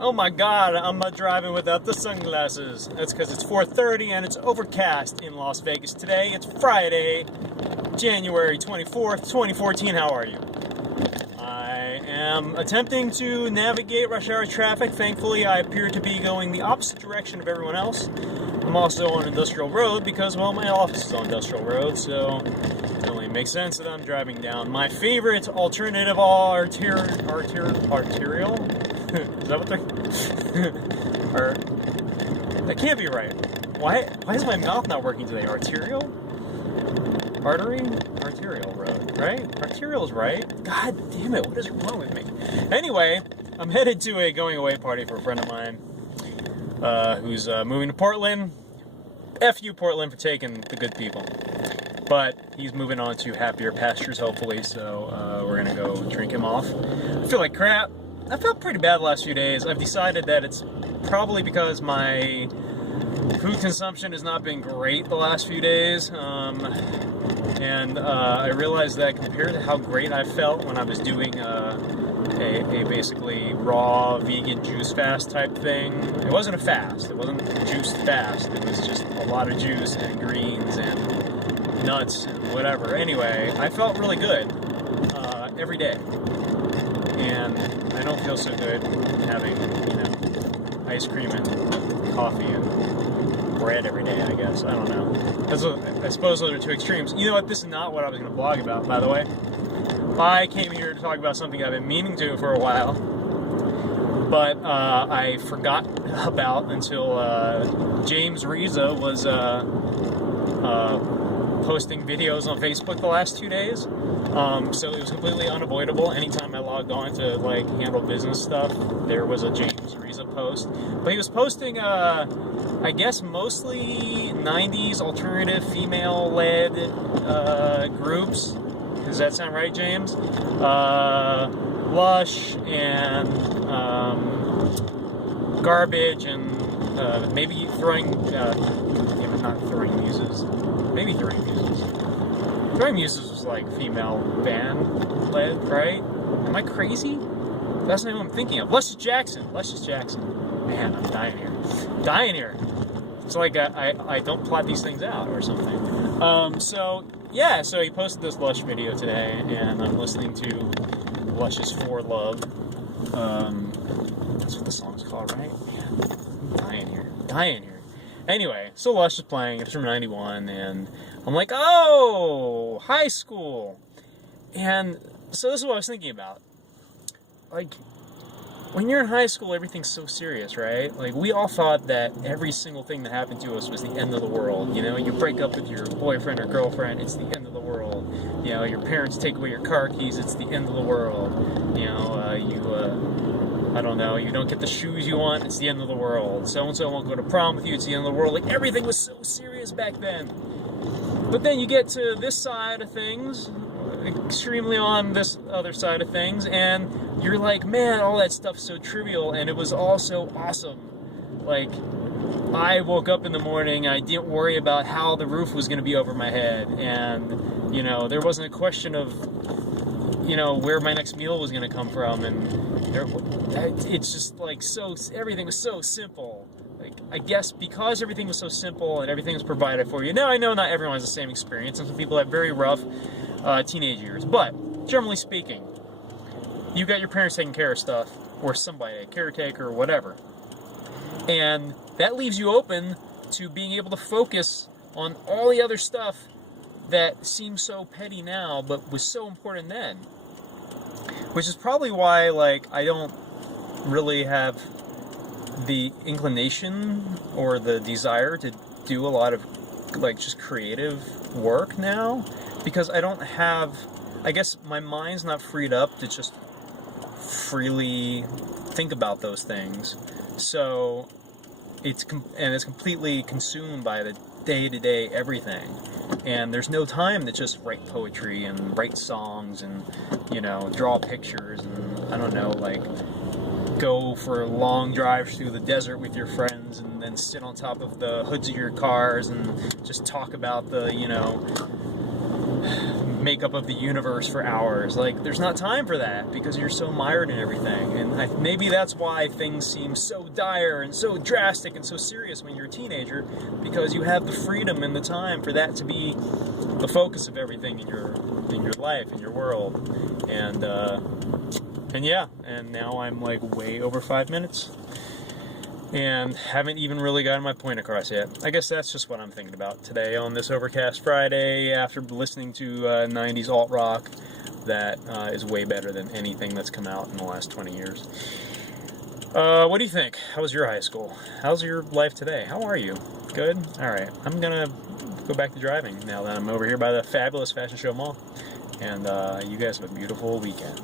Oh my god, I'm not driving without the sunglasses. That's because it's 4:30 and it's overcast in Las Vegas today. It's Friday, January 24th, 2014. How are you? I am attempting to navigate rush hour traffic. Thankfully, I appear to be going the opposite direction of everyone else. I'm also on Industrial Road because, well, my office is on Industrial Road, so it only makes sense that I'm driving down my favorite alternative arterial? Is that what they're... That can't be right. Why is my mouth not working today? Arterial? Artery? Arterial road, right? Arterial is right. God damn it, what is wrong with me? Anyway, I'm headed to a going away party for a friend of mine who's moving to Portland. F you, Portland, for taking the good people. But he's moving on to happier pastures, hopefully, so we're gonna go drink him off. I feel like crap. I felt pretty bad the last few days. I've decided that it's probably because my food consumption has not been great the last few days. And I realized that compared to how great I felt when I was doing a basically raw vegan juice fast type thing. It wasn't a fast. It wasn't a juice fast. It was just a lot of juice and greens and nuts and whatever. Anyway, I felt really good every day. And I don't feel so good having, ice cream and coffee and bread every day, I guess. I don't know. I suppose those are two extremes. You know what? This is not what I was going to blog about, by the way. I came here to talk about something I've been meaning to for a while, but I forgot about until James Reza was posting videos on Facebook the last 2 days. So it was completely unavoidable. Anytime I logged on to handle business stuff, there was a James Reza post. But he was posting, I guess, mostly 90s alternative female-led groups. Does that sound right, James? Lush and Garbage and maybe Throwing, not Throwing Muses. Maybe Throwing Muses. Throwing Muses was female band-led, right? Am I crazy? That's not who I'm thinking of. Luscious Jackson. Luscious Jackson. Man, I'm dying here. Dying here. It's like I don't plot these things out or something. So he posted this Lush video today, and I'm listening to Lush's For Love. That's what the song's called, right? Man, I'm dying here. Anyway, so Lush is playing. It's from 91, and I'm like, oh, high school. And so this is what I was thinking about. When you're in high school, everything's so serious, right? We all thought that every single thing that happened to us was the end of the world. You break up with your boyfriend or girlfriend, it's the end of the world. Your parents take away your car keys, it's the end of the world. I don't know, you don't get the shoes you want, it's the end of the world. So-and-so won't go to prom with you, it's the end of the world. Everything was so serious back then. But then you get to this side of things, extremely on this other side of things, and you're like, man, all that stuff's so trivial, and it was all so awesome. I woke up in the morning, I didn't worry about how the roof was going to be over my head, and, there wasn't a question of, where my next meal was going to come from, and it's just, everything was so simple. I guess because everything was so simple and everything was provided for you. Now, I know not everyone has the same experience, and some people have very rough teenage years, but generally speaking, you got your parents taking care of stuff, or somebody, a caretaker, or whatever. And that leaves you open to being able to focus on all the other stuff that seems so petty now, but was so important then. Which is probably why, I don't really have the inclination or the desire to do a lot of, just creative work now. Because I don't have, I guess my mind's not freed up to just freely think about those things. So it's completely consumed by the day-to-day everything. And there's no time to just write poetry and write songs and, draw pictures and, I don't know, go for long drives through the desert with your friends and then sit on top of the hoods of your cars and just talk about the, makeup of the universe for hours. Like, there's not time for that because you're so mired in everything. And maybe that's why things seem so dire and so drastic and so serious when you're a teenager, because you have the freedom and the time for that to be the focus of everything in your life, in your world. And yeah, and now I'm like way over 5 minutes and haven't even really gotten my point across yet. I guess that's just what I'm thinking about today on this overcast Friday after listening to 90s alt rock that is way better than anything that's come out in the last 20 years. What do you think? How was your high school? How's your life today? How are you? Good? Alright, I'm gonna go back to driving now that I'm over here by the fabulous Fashion Show Mall. And you guys have a beautiful weekend.